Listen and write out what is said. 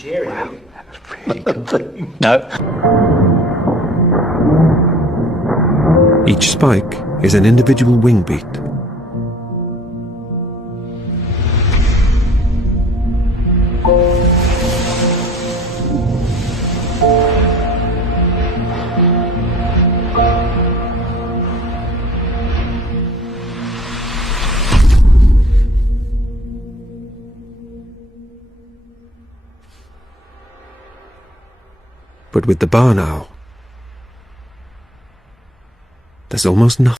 vegetarian. No. Each spike is an individual wing beat. But with the barn owl, there's almost nothing.